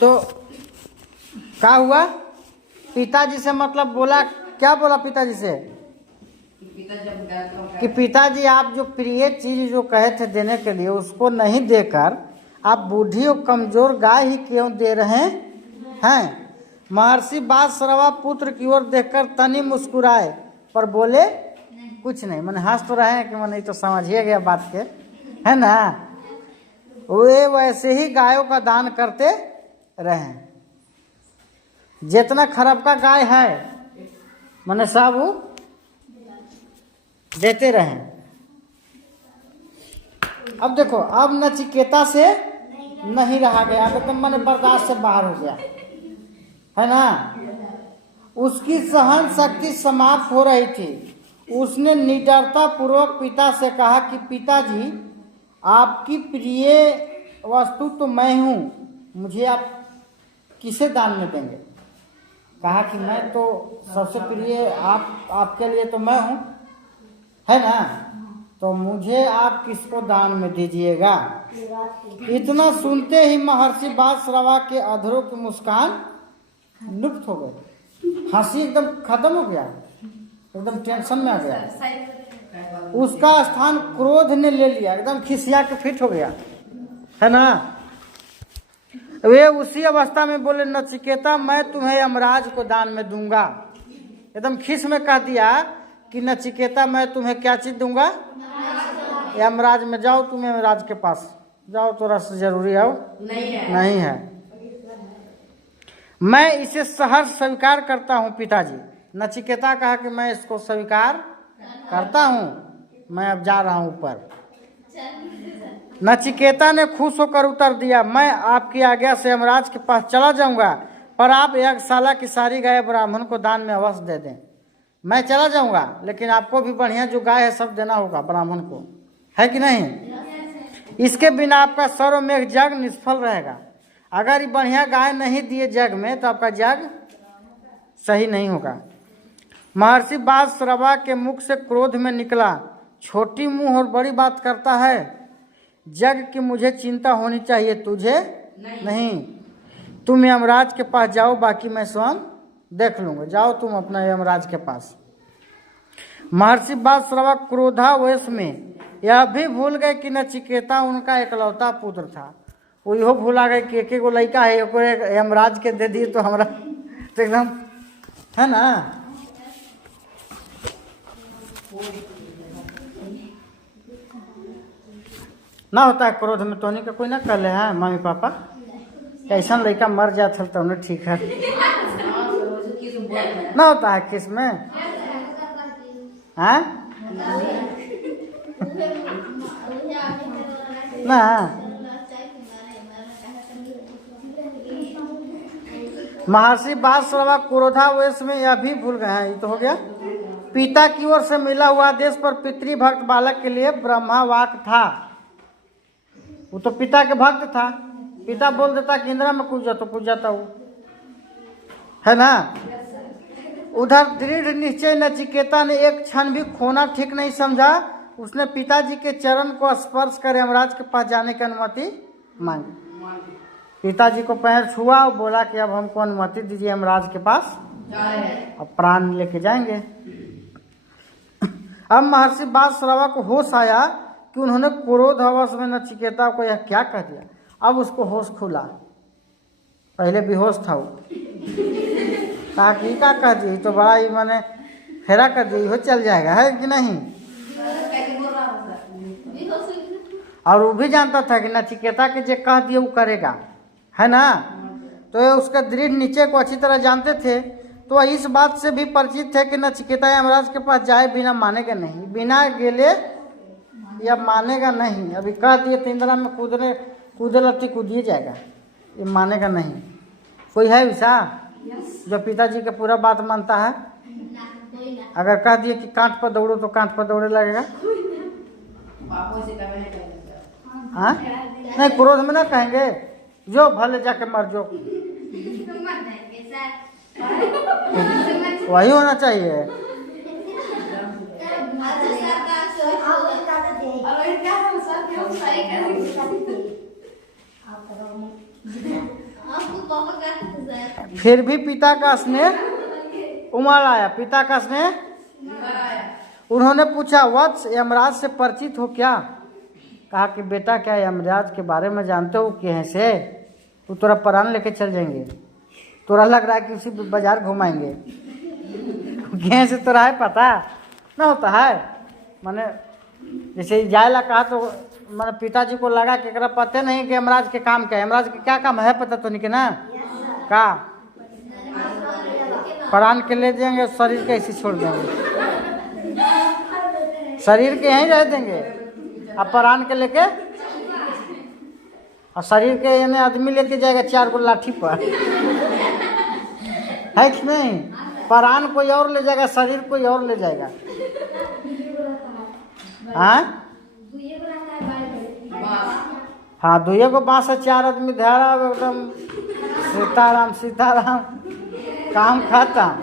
तो क्या हुआ? पिताजी से मतलब बोला, क्या बोला पिताजी से कि पिताजी आप जो प्रिय चीज जो कहे थे देने के लिए उसको नहीं देकर आप बूढ़ी और कमजोर गाय ही क्यों दे रहे हैं? महर्षि बादश्रवा पुत्र की ओर देखकर तनी मुस्कुराए पर बोले कुछ नहीं। मैंने हंस तो रहे हैं कि मैंने तो समझिए गया बात के, है ना। वे वैसे ही गायों का दान करते रहे, जितना खराब का गाय है मैंने सब देते रहे। अब देखो, अब नचिकेता से नहीं रहा गया, एकदम मैंने बर्दाश्त से बाहर हो गया, है ना। उसकी सहन शक्ति समाप्त हो रही थी। उसने निडरता पूर्वक पिता से कहा कि पिताजी आपकी प्रिय वस्तु तो मैं हूँ, मुझे आप किसे दान में देंगे? कहा कि मैं तो सबसे प्रिय आपके लिए तो मैं हूँ, है ना, तो मुझे आप किसको दान में दीजिएगा? इतना सुनते ही महर्षि बादश्रवा के अधरों की मुस्कान लुप्त हो गई, हंसी एकदम खत्म हो गया, एकदम टेंशन में आ गया। उसका स्थान क्रोध ने ले लिया, एकदम खिसिया के फिट हो गया, है ना। वे उसी अवस्था में बोले नचिकेता मैं तुम्हें यमराज को दान में दूंगा। एकदम खिस में कह दिया कि नचिकेता मैं तुम्हें क्या चीज दूंगा? यमराज में जाओ, तुम यमराज के पास जाओ, थोड़ा सा जरूरी है नहीं है। मैं इसे सहर्ष स्वीकार करता हूँ पिताजी। नचिकेता कहा कि मैं इसको स्वीकार करता हूँ, मैं अब जा रहा हूँ ऊपर। नचिकेता ने खुश होकर उत्तर दिया मैं आपकी आज्ञा से यमराज के पास चला जाऊंगा, पर आप यज्ञशाला की सारी गाय ब्राह्मण को दान में अवश्य दे दें। मैं चला जाऊंगा लेकिन आपको भी बढ़िया जो गाय है सब देना होगा ब्राह्मण को, है कि नहीं। इसके बिना आपका सर्वमेघ यज्ञ निष्फल रहेगा। अगर ये बढ़िया गाय नहीं दिए जग में तो आपका यज्ञ सही नहीं होगा। महर्षि बादश्रवा के मुख से क्रोध में निकला, छोटी मुंह और बड़ी बात करता है। जग की मुझे चिंता होनी चाहिए, तुझे नहीं। तुम यमराज के पास जाओ, बाकी मैं स्वयं देख लूंगा। जाओ तुम अपना यमराज के पास। महर्षि बादश्रवा क्रोधावेश में यह भी भूल गए कि नचिकेता उनका एकलौता पुत्र था। वो इहो भूला गए कि एक गो लड़का है, यमराज के दे दिए तो हमरा तो एकदम, है ना। ना होता है क्रोध में, तो का कोई ना कहले हैं मम्मी पापा ऐसा लड़का मर जाता तो उन्हें ठीक है, ना होता है किस में, हाँ ना। महर्षि बादश्रवा क्रोधावेश में यह भी भूल गए हैं, ये तो हो गया। पिता की ओर से मिला हुआ आदेश पर पितृभक्त बालक के लिए ब्रह्मावाक था। वो तो पिता के भक्त था, पिता बोल देता कि इंद्रा में कूद जा तो कूद जाता वो, है ना। उधर दृढ़ निश्चय नचिकेता ने एक क्षण भी खोना ठीक नहीं समझा। उसने पिताजी के चरण को स्पर्श कर यमराज के पास जाने की अनुमति मांगी। पिताजी को पैर छुआ और बोला कि अब हमको अनुमति दीजिए यमराज के पास, अब प्राण लेके जाएंगे। अब महर्षि बादश्रवा को होश आया कि उन्होंने क्रोध अवश में नचिकेता को यह क्या कह दिया। अब उसको होश खुला, पहले बेहोश था वो, ताकि क्या कह दी तो बड़ा ही मैंने फेरा कर दी, हो चल जाएगा, है कि नहीं। और वो भी जानता था कि नचिकेता के जो कह दिए वो करेगा, है ना। तो उसका दृढ़ निश्चय को अच्छी तरह जानते थे, तो इस बात से भी परिचित थे कि नचिकेता यमराज के पास जाए बिना मानेगा नहीं, बिना गेले या मानेगा नहीं। अभी कह दिए तो इंद्रा में कूदे लट्टी कूदिए जाएगा, ये मानेगा नहीं। कोई है वैसा जो पिताजी के पूरा बात मानता है? अगर कह दिए कि कांट पर दौड़ो तो कांट पर दौड़े लगेगा। हाँ नहीं, क्रोध में ना कहेंगे जो भले जाके मर जो, वही होना चाहिए। फिर भी पिता का स्नेह उमड़ आया, पिता का स्नेह। उन्होंने पूछा, वत्स यमराज से परिचित हो क्या? कहा कि बेटा क्या यमराज के बारे में जानते हो कि ऐसे वो तोरा प्राण लेके चल जाएंगे, तोरा लग रहा है कि उसी बाजार घुमाएंगे, कहीं से तोरा है पता ना होता है। माने जैसे जायला कहा तो मैंने पिताजी को लगा कि एकरा पता नहीं कि यमराज के काम क्या है, यमराज के क्या काम है पता तो नहीं कि ना का प्राण के ले जाएंगे, शरीर के ऐसे छोड़ देंगे, शरीर के यहीं रह देंगे अब प्राण के लेके, और शरीर के यानी आदमी लेके जाएगा 4 गो लाठी पर है कि नहीं? प्राण कोई और ले जाएगा, शरीर कोई और ले जाएगा। हाँ 2 गो बाँस है, 4 आदमी धारा एकदम सीताराम सीताराम काम खाता।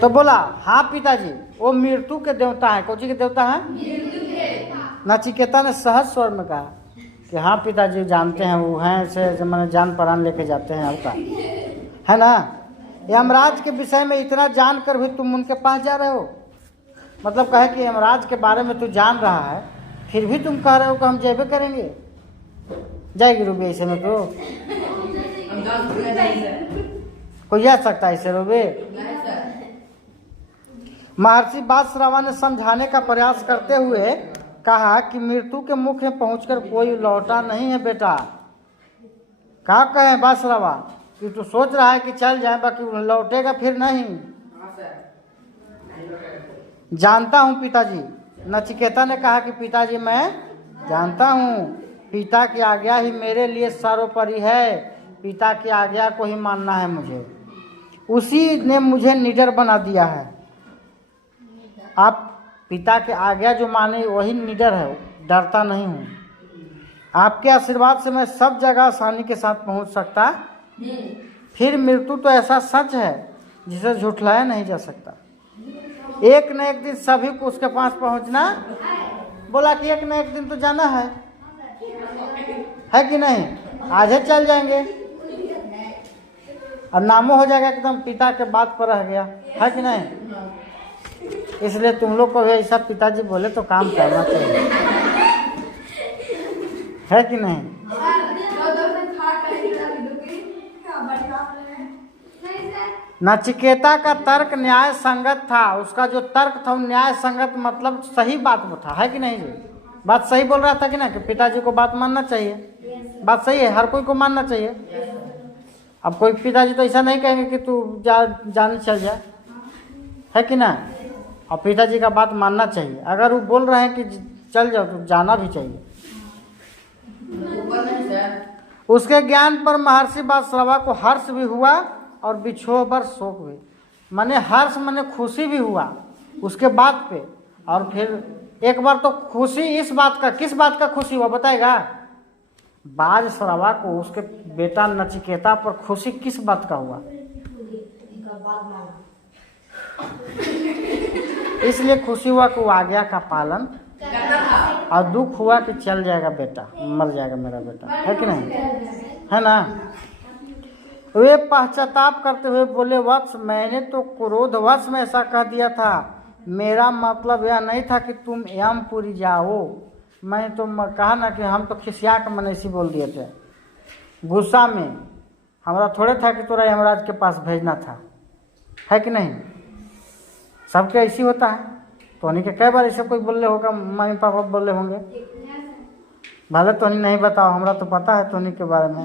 तो बोला, हाँ पिताजी वो मृत्यु के देवता है। कौन सी के देवता है? नचिकेता ने सहज स्वर में कहा कि हाँ पिताजी जानते हैं, वो हैं से मैंने जान प्राण लेके जाते हैं आपका, है ना। यमराज के विषय में इतना जानकर भी तुम उनके पास जा रहे हो, मतलब कहे कि यमराज के बारे में तू जान रहा है फिर भी तुम कह रहे हो कि हम जेबे करेंगे। जाएगी रूबी ऐसे में? तो कोई जा सकता है ऐसे रूबी? महर्षि बादश्रवा ने समझाने का प्रयास करते हुए कहा कि मृत्यु के मुख में पहुंचकर कोई लौटा नहीं है बेटा। क्या कहें बादश्रवा कि तू सोच रहा है कि चल जाए बाकी लौटेगा फिर नहीं। जानता हूं पिताजी, नचिकेता ने कहा कि पिताजी मैं जानता हूं, पिता की आज्ञा ही मेरे लिए सर्वोपरि है, पिता की आज्ञा को ही मानना है मुझे, उसी ने मुझे निडर बना दिया है। आप पिता के आज्ञा जो माने वही निडर है, डरता नहीं हूँ। आपके आशीर्वाद से मैं सब जगह आसानी के साथ पहुँच सकता। फिर मृत्यु तो ऐसा सच है जिसे झुठलाया नहीं जा सकता। एक न एक दिन सभी को उसके पास पहुँचना। बोला कि एक न एक दिन तो जाना है कि नहीं? आज ही चल जाएंगे और नामो हो जाएगा एकदम पिता के बात पर रह गया, है कि नहीं? इसलिए तुम लोग को भी ऐसा पिताजी बोले तो काम करना चाहिए, है कि नहीं? नचिकेता का तर्क न्याय संगत था। उसका जो तर्क था न्याय संगत मतलब सही बात था, है कि नहीं जी? बात सही बोल रहा था कि ना कि पिताजी को बात मानना चाहिए। बात सही है, हर कोई को मानना चाहिए। अब कोई पिताजी तो ऐसा नहीं कहेंगे कि तू जाने चल जा, है कि ना? और पिताजी का बात मानना चाहिए। अगर वो बोल रहे हैं कि चल जाओ तो जाना भी चाहिए। उसके ज्ञान पर महर्षि बादश्रवा को हर्ष भी हुआ और बिछोह पर शोक भी। माने हर्ष माने खुशी भी हुआ उसके बात पे, और फिर एक बार तो खुशी इस बात का, किस बात का खुशी हुआ बताएगा? बादश्रवा को उसके बेटा नचिकेता पर खुशी किस बात का हुआ? इसलिए खुशी हुआ कि वो आज्ञा का पालन, और दुख हुआ कि चल जाएगा बेटा, मर जाएगा मेरा बेटा, है कि नहीं? है ना? वे पश्चाताप करते हुए बोले, वत्स मैंने तो क्रोधवश में ऐसा कह दिया था, मेरा मतलब यह नहीं था कि तुम यमपुरी जाओ। मैं तो कहा ना कि हम तो खिसिया के मन ऐसी बोल दिए थे, गुस्सा में। हमारा थोड़े था कि तोरा यमराज के पास भेजना था, है कि नहीं? सबके ऐसी होता है। तोनी के कई बार ऐसे कोई बोले होगा, मम्मी पापा बोले होंगे, भले तोनी नहीं बताओ, हमरा तो पता है तोनी के बारे में,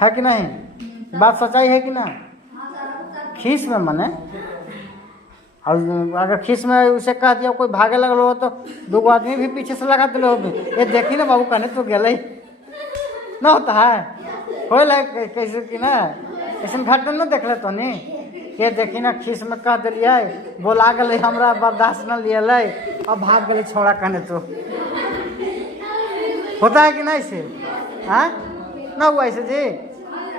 है कि नहीं? बात सच्चाई है कि ना? खीस में मने, और अगर खीस में उसे कह दिया कोई भागे लगल हो तो 2 आदमी भी पीछे से लगा दिले हो, ये देखी ना बाबू कहने तो गल ना होता है, हो लगे कैसे कि ना ऐसा घटना न देख ले तोनी, ये देखी ना खीस में कह दिलिए, बोला गए हमरा बर्दाश्त न लियल और भाग गए छोड़ा कहने। तो होता है कि नहीं से? हाँ ना हुआ ऐसे जी?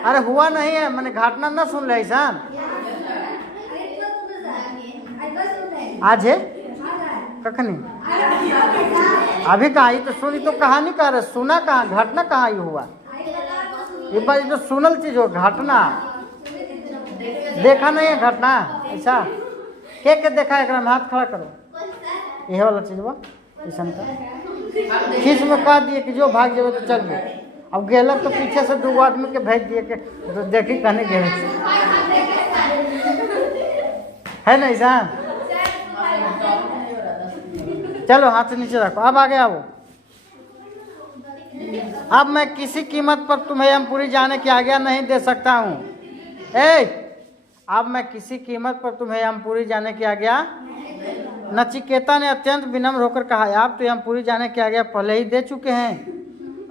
अरे हुआ नहीं है, मैंने घटना ना सुन ले ऐसा। आज है कखनी अभी कहा तो सुनी तो कहानी कह रहे, सुना कहाँ, घटना कहाँ ही हुआ। ये बात तो सुनल चीज हो, घटना देखा नहीं है घटना। ऐसा के देखा है, हाथ खड़ा करो, यह वाला चीज बा ऐसा खींच में कह दिए कि जो भाग जाए तो चल गए। अब गेलक तो पीछे से 2 आदमी के भेज दिए कि तो देखी कहने गेल है ना ऐसा। चलो हाथ से नीचे रखो, अब आगे आओ। अब मैं किसी कीमत पर तुम्हें यमपुरी जाने की आज्ञा नहीं दे सकता हूँ। अब मैं किसी कीमत पर तुम्हें यमपुरी जाने की आज्ञा। नचिकेता ने अत्यंत विनम्र होकर कहा, आप तो यमपुरी जाने की आज्ञा पहले ही दे चुके हैं,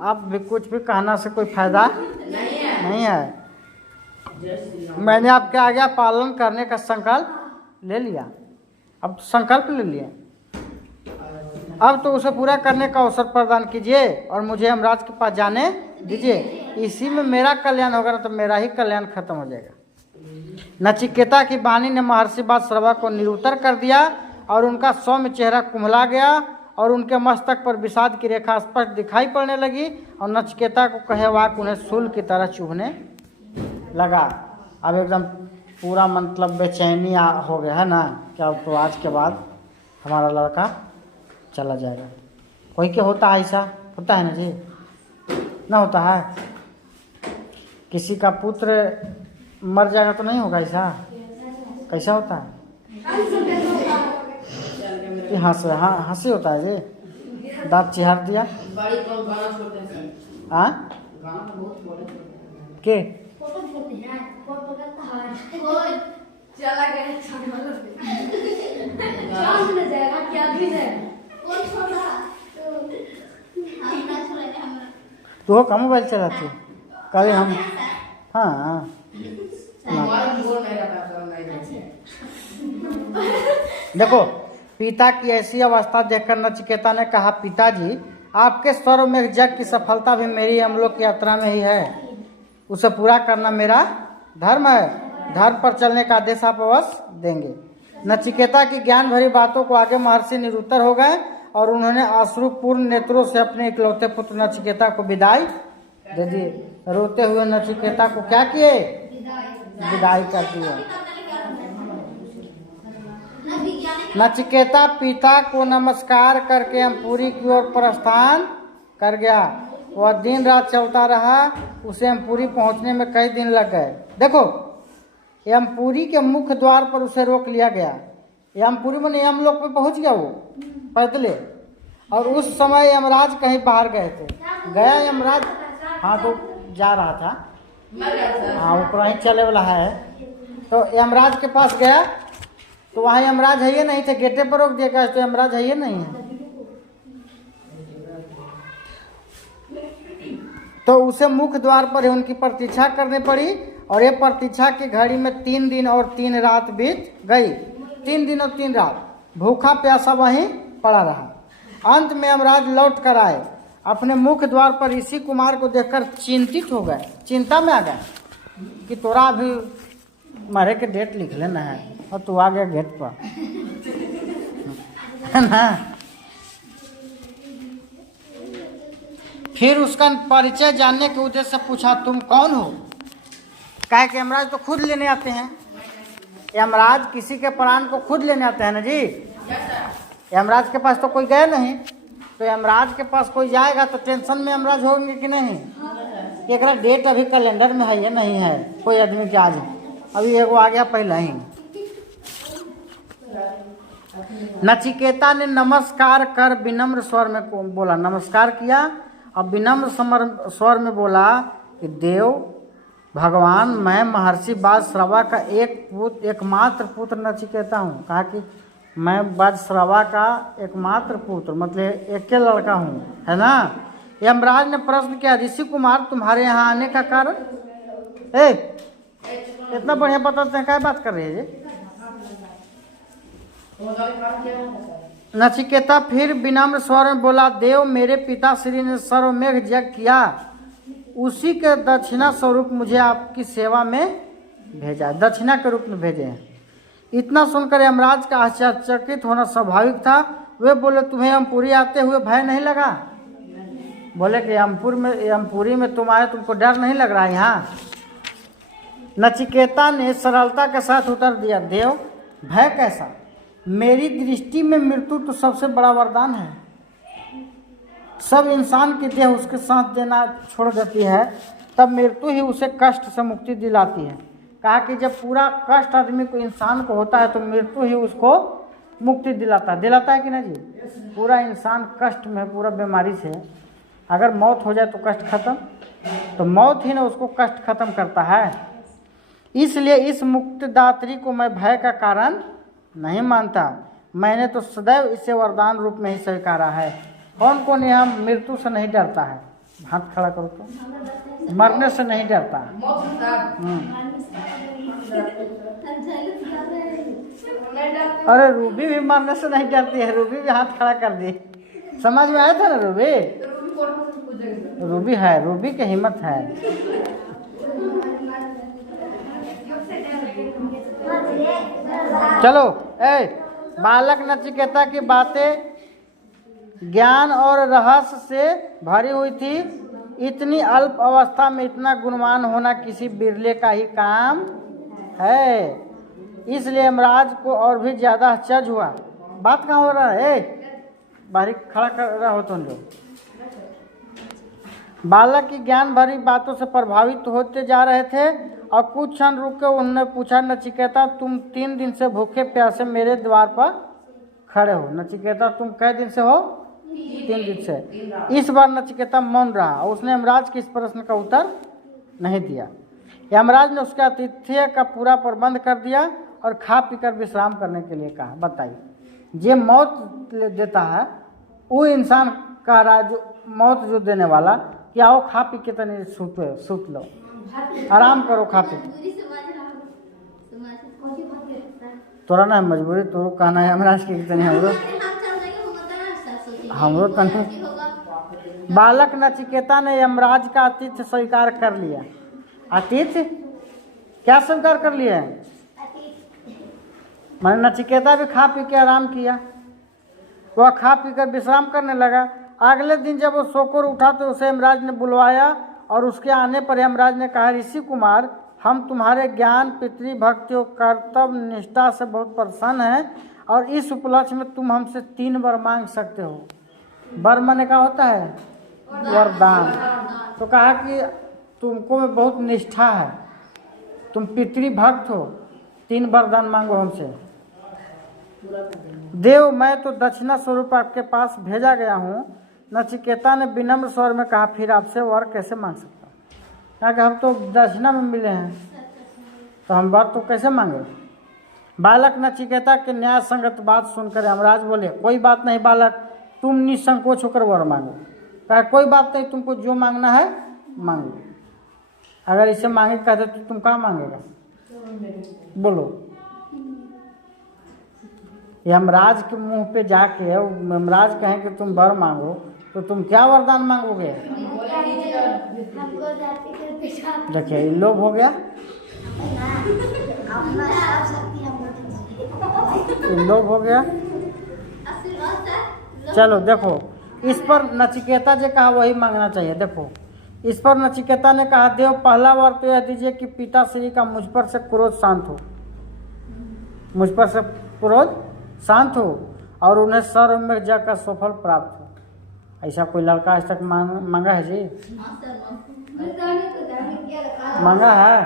अब भी कुछ भी कहना से कोई फायदा नहीं है। मैंने आपके आज्ञा पालन करने का संकल्प ले लिया। अब संकल्प ले लिया, अब तो उसे पूरा करने का अवसर प्रदान कीजिए और मुझे यमराज के पास जाने दीजिए। इसी में मेरा कल्याण होगा, तो मेरा ही कल्याण खत्म हो जाएगा। नचिकेता की वाणी ने महर्षि बादश्रवा को निरुत्तर कर दिया और उनका सौम्य चेहरा कुम्हला गया और उनके मस्तक पर विषाद की रेखा स्पष्ट दिखाई पड़ने लगी और नचिकेता को कहे वाक उन्हें शूल की तरह चुभने लगा। अब एकदम पूरा मतलब बेचैनी हो गया है ना, क्या तो आज के बाद हमारा लड़का चला जाएगा। कोई क्या होता है, ऐसा होता है ना जी, ना होता है। किसी का पुत्र मर जाएगा तो नहीं होगा ऐसा, कैसा होता है? हंसी होता है जी, दांत चिहार दिया। हाँ के तो कम मोबाइल चलाती कभी हम। हाँ देखो, पिता की ऐसी अवस्था देखकर नचिकेता ने कहा, पिताजी आपके स्वर्ग में यज्ञ की सफलता भी मेरी यमलोक की यात्रा में ही है, उसे पूरा करना मेरा धर्म है। धर्म पर चलने का आदेश आप अवश्य देंगे। नचिकेता की ज्ञान भरी बातों को आगे महर्षि निरुत्तर हो गए और उन्होंने अश्रुपूर्ण नेत्रों से अपने इकलौते पुत्र नचिकेता को विदाई दे दिए। रोते हुए नचिकेता को क्या किए? विदाई कर दिए। नचिकेता पिता को नमस्कार करके यमपुरी की ओर प्रस्थान कर गया। वह दिन रात चलता रहा, उसे यमपुरी पहुंचने में कई दिन लग गए। देखो, यमपुरी के मुख्य द्वार पर उसे रोक लिया गया। यमपुरी में यमलोक पे पहुंच गया वो पैदले, और उस समय यमराज कहीं बाहर गए थे। गया यमराज, हाँ तो जा रहा था, हाँ ऊपर ही चले वाला है, तो यमराज के पास गया तो वहाँ यमराज है ये नहीं थे, गेटे पर रोक दिया, तो यमराज है ये नहीं है। तो उसे मुख्य द्वार पर ही उनकी प्रतीक्षा करनी पड़ी और ये प्रतीक्षा की घड़ी में 3 दिन और 3 रात बीत गई। 3 दिन और 3 रात भूखा प्यासा वहीं पड़ा रहा। अंत में यमराज लौट कर आए। अपने मुख्य द्वार पर ऋषि कुमार को देखकर चिंतित हो गए, चिंता में आ गए कि तोरा अभी मरे के डेट लिख लेना है और तू आ गया गेट पर, है ना। फिर उसका परिचय जानने के उद्देश्य से पूछा, तुम कौन हो? कहे कि यमराज तो खुद लेने आते हैं। यमराज किसी के प्राण को खुद लेने आते हैं ना जी। यमराज के पास तो कोई गया नहीं, तो यमराज के पास कोई जाएगा तो टेंशन में यमराज होंगे कि नहीं। एक डेट अभी कैलेंडर में है या नहीं है, कोई आदमी के आज अभी एगो आ गया पहले ही। नचिकेता ने नमस्कार कर विनम्र स्वर में बोला, नमस्कार किया और विनम्र स्वर में बोला कि देव भगवान, मैं महर्षि बादश्रवा का एकमात्र पुत्र नचिकेता हूँ। कहा कि मैं बादश्रवा का एकमात्र पुत्र, मतलब एक के लड़का हूँ, है ना। यमराज ने प्रश्न किया, ऋषि कुमार तुम्हारे यहाँ आने का कारण? इतना बढ़िया बताते हैं, क्या बात कर रहे हैं जी। नचिकेता फिर विनम्र स्वर में बोला, देव मेरे पिता श्री ने सर्वमेघ यज्ञ किया, उसी के दक्षिणा स्वरूप मुझे आपकी सेवा में भेजा, दक्षिणा के रूप में भेजे हैं। इतना सुनकर यमराज का आश्चर्यचकित होना स्वाभाविक था वे बोले तुम्हें यमपुरी आते हुए भय नहीं लगा? बोले कि यमपुरी में तुम आए, तुमको डर नहीं लग रहा है यहाँ? नचिकेता ने सरलता के साथ उत्तर दिया, देव भय कैसा, मेरी दृष्टि में मृत्यु तो सबसे बड़ा वरदान है। सब इंसान की देह उसके साथ देना छोड़ देती है, तब मृत्यु ही उसे कष्ट से मुक्ति दिलाती है। कहा कि जब पूरा कष्ट आदमी को, इंसान को होता है, तो मृत्यु ही उसको मुक्ति दिलाता है कि नहीं जी? पूरा इंसान कष्ट में, पूरा बीमारी से, अगर मौत हो जाए तो कष्ट खत्म, तो मौत ही ना उसको कष्ट खत्म करता है। इसलिए इस मुक्तिदात्री को मैं भय का कारण नहीं मानता, मैंने तो सदैव इसे वरदान रूप में ही स्वीकारा है। कौन कौन यहाँ मृत्यु से नहीं डरता है? हाथ खड़ा करो तो। मरने से नहीं डरता। अरे रूबी भी मरने से नहीं डरती है, रूबी भी हाथ खड़ा कर दी। समझ में आया था ना रूबी? रूबी है, रूबी की हिम्मत है। चलो, बालक नचिकेता की बातें ज्ञान और रहस्य से भरी हुई थी। इतनी अल्प अवस्था में इतना गुणवान होना किसी बिरले का ही काम है। इसलिए यमराज को और भी ज्यादा आश्चर्य हुआ। बात कहाँ हो रहा है? बाहरी खड़ा कर रहा हो तुम लोग। बालक की ज्ञान भरी बातों से प्रभावित होते जा रहे थे और कुछ क्षण रुक कर उन्होंने पूछा, नचिकेता तुम 3 दिन से भूखे प्यासे मेरे द्वार पर खड़े हो। नचिकेता तुम कै दिन से हो? 3 दिन से। इस बार नचिकेता मौन रहा, उसने यमराज के इस प्रश्न का उत्तर नहीं दिया। यमराज ने उसके आतिथ्य का पूरा प्रबंध कर दिया और खा पीकर विश्राम करने के लिए कहा। बताइए, ये मौत देता है, वो इंसान कह रहा है, जो मौत जो देने वाला, कि आओ खा पी के तनी सूत लो, आराम करो, खा पी। तोरा ना मजबूरी, तो कहना है यमराज की तनी हमरो तनी। बालक नचिकेता ने यमराज का आतिथ्य स्वीकार कर लिया। आतिथ्य क्या स्वीकार कर लिया है? मैंने नचिकेता भी खा पी के आराम किया। वह खा पी कर विश्राम करने लगा। अगले दिन जब वो सोकर उठा तो उसे यमराज ने बुलवाया और उसके आने पर यमराज ने कहा, ऋषि कुमार, हम तुम्हारे ज्ञान, पितृभक्ति और कर्तव्य निष्ठा से बहुत प्रसन्न हैं और इस उपलक्ष्य में तुम हमसे 3 वर मांग सकते हो। वर माने क्या होता है? वरदान। तो कहा कि तुमको में बहुत निष्ठा है, तुम पितृभक्त हो, 3 वरदान मांगो हमसे। देव, मैं तो दक्षिणा स्वरूप आपके पास भेजा गया हूँ। नचिकेता ने विनम्र स्वर में कहा, फिर आपसे वर कैसे मांग सकता हूँ? कहा कि हम तो दक्षिणा में मिले हैं, तो हम वर तो कैसे मांगे? बालक नचिकेता के न्याय संगत बात सुनकर यमराज बोले, कोई बात नहीं बालक, तुम निसंकोच होकर वर मांगो। कहा कोई बात नहीं, तुमको जो मांगना है मांगो। अगर इसे मांगे कहते तो तुम क्या मांगेगा? बोलो। यमराज के मुंह पे जाके यमराज कहें कि तुम वर मांगो, तो तुम क्या वरदान मांगोगे? देखिए, लोभ हो गया, लोभ हो गया। चलो देखो, इस पर नचिकेता जी कहा वही मांगना चाहिए। देखो, इस पर नचिकेता ने कहा, देव, पहला वर तो यह दीजिए कि पिताश्री का मुझ पर से क्रोध शांत हो, मुझ पर से क्रोध शांत हो और उन्हें स्वर्ग में जाकर सफल प्राप्त हो। ऐसा कोई लड़का आज तक मांगा है जी? मांगा है?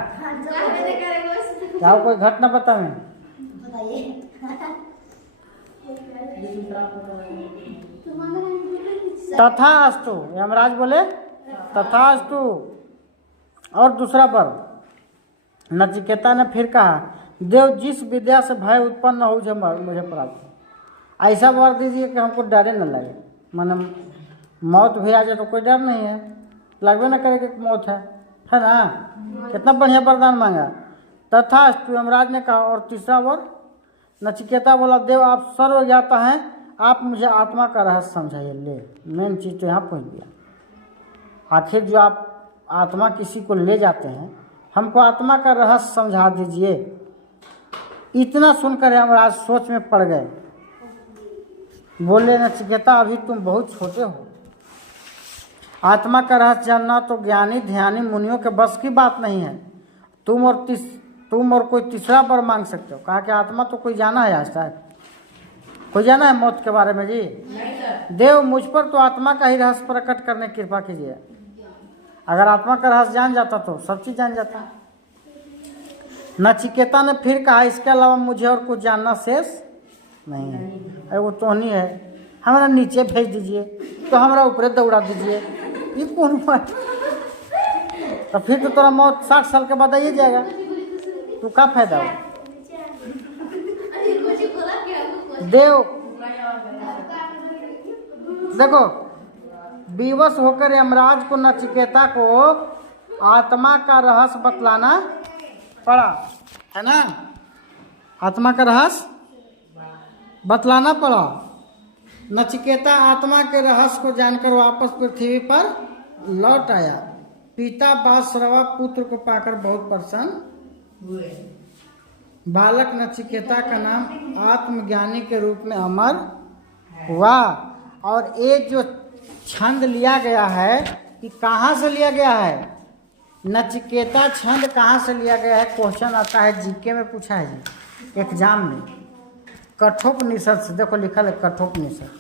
क्या कोई घटना बताएं? तथास्तु, यमराज बोले तथास्तु। और दूसरा पर नचिकेता ने फिर कहा, देव, जिस विद्या से भय उत्पन्न हो मुझे प्राप्त हो, ऐसा वर दीजिए कि हमको डरे न लगे। माने मौत भी आ जाए तो कोई डर नहीं है, लगबे न करे कि मौत है ना? कितना बढ़िया वरदान मांगा। तथास्तु, यमराज ने कहा। और तीसरा वर? नचिकेता बोला, देव, आप सर्वज्ञाता हैं, आप मुझे आत्मा का रहस्य समझाइए। ले, मेन चीज तो यहाँ पहुँच गया। आखिर जो आप आत्मा किसी को ले जाते हैं, हमको आत्मा का रहस्य समझा दीजिए। इतना सुनकर यमराज सोच में पड़ गए। बोले नचिकेता अभी तुम बहुत छोटे हो, आत्मा का रहस्य जानना तो ज्ञानी ध्यानी मुनियों के बस की बात नहीं है। तुम और कोई तीसरा वर मांग सकते हो। कहा कि आत्मा तो कोई जाना है आज तक, कोई जाना है मौत के बारे में जी? देव मुझ पर तो आत्मा का ही रहस्य प्रकट करने की कृपा कीजिए। अगर आत्मा का रहस्य जान जाता तो सब चीज जान जाता। नचिकेता ने फिर कहा इसके अलावा मुझे और कुछ जानना शेष नहीं है। अरे वो तो नहीं है, हमारा नीचे भेज दीजिए तो हमारा ऊपर दौड़ा दीजिए, ये कौन बात? तो फिर तो तोरा मौत 60 साल के बाद आइए जाएगा, तो क्या फायदा हो? देव देखो विवश होकर यमराज को नचिकेता को आत्मा का रहस्य बतलाना पड़ा, है ना? आत्मा का रहस्य बतलाना पड़ा। नचिकेता आत्मा के रहस्य को जानकर वापस पृथ्वी पर लौट आया। पिता बालश्रवा पुत्र को पाकर बहुत प्रसन्न हुए। बालक नचिकेता का नाम आत्मज्ञानी के रूप में अमर हुआ। और ये जो छंद लिया गया है कि कहाँ से लिया गया है? नचिकेता छंद कहाँ से लिया गया है? क्वेश्चन आता है जीके में, पूछा है जी एग्जाम में। कठोपनिषद से, देखो लिखा है कठोपनिषद।